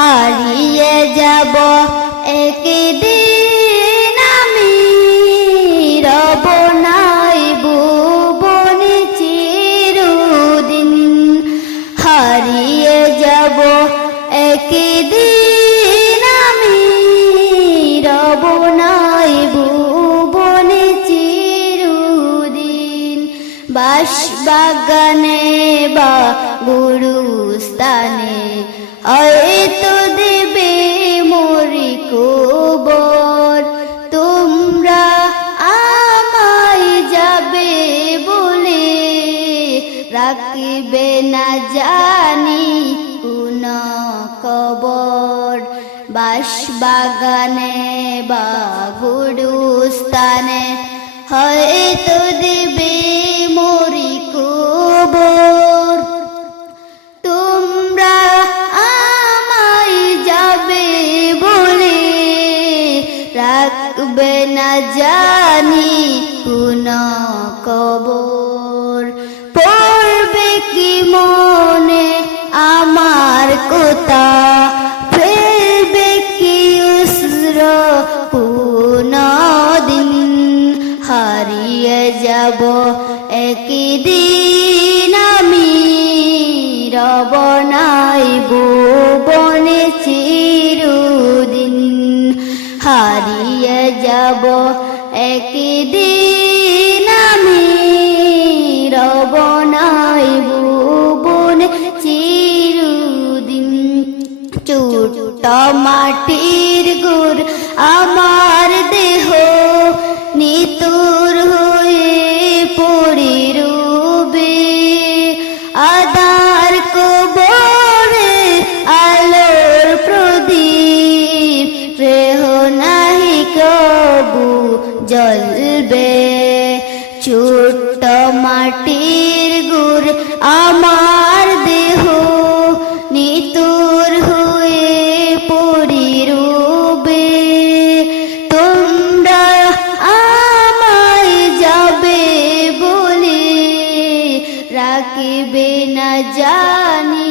হারিয়ে যাব একদিন আমি, রব নাই ভুবনে চিরদিন। হারিয়ে যাব একদিন আমি, রব নাই ভুবনে চিরদিন। বাঁশবাগানে বা গুরুস্থানে হয়তো দেবে মরি কবর। তোমরা আমায় যাবে বলে রাখবে না জানি কোন কবর। বাঁশবাগানে বা গুরুস্থানে হয়তো দেবে মরি কবর। তোমরা আমায় যাবে বলে রাখবে না জানি কোন কবর। পড়বে কি মনে আমার কথা, ফেলবে কি উসর কোন দিন। হারিয়ে যাব একদিন আমি, রব নাই ভুবনে চিরদিন। হারিয়ে যাব একদিন আমি, রব নাই ভুবনে চিরদিন। ছোট্ট মাটির গুড় আমার দেহ, নিতুর হয়ে পড়ি রবে। আদার কবরে আলোর প্রদীপ, প্রেহ নাহি কবু জ্বলবে। ছোট্ট মাটির গুড় আমার দেহ, নিতুর হয়ে পড়ি রবে। তোমরা আমায় যাবে বলে রাখবে না জানি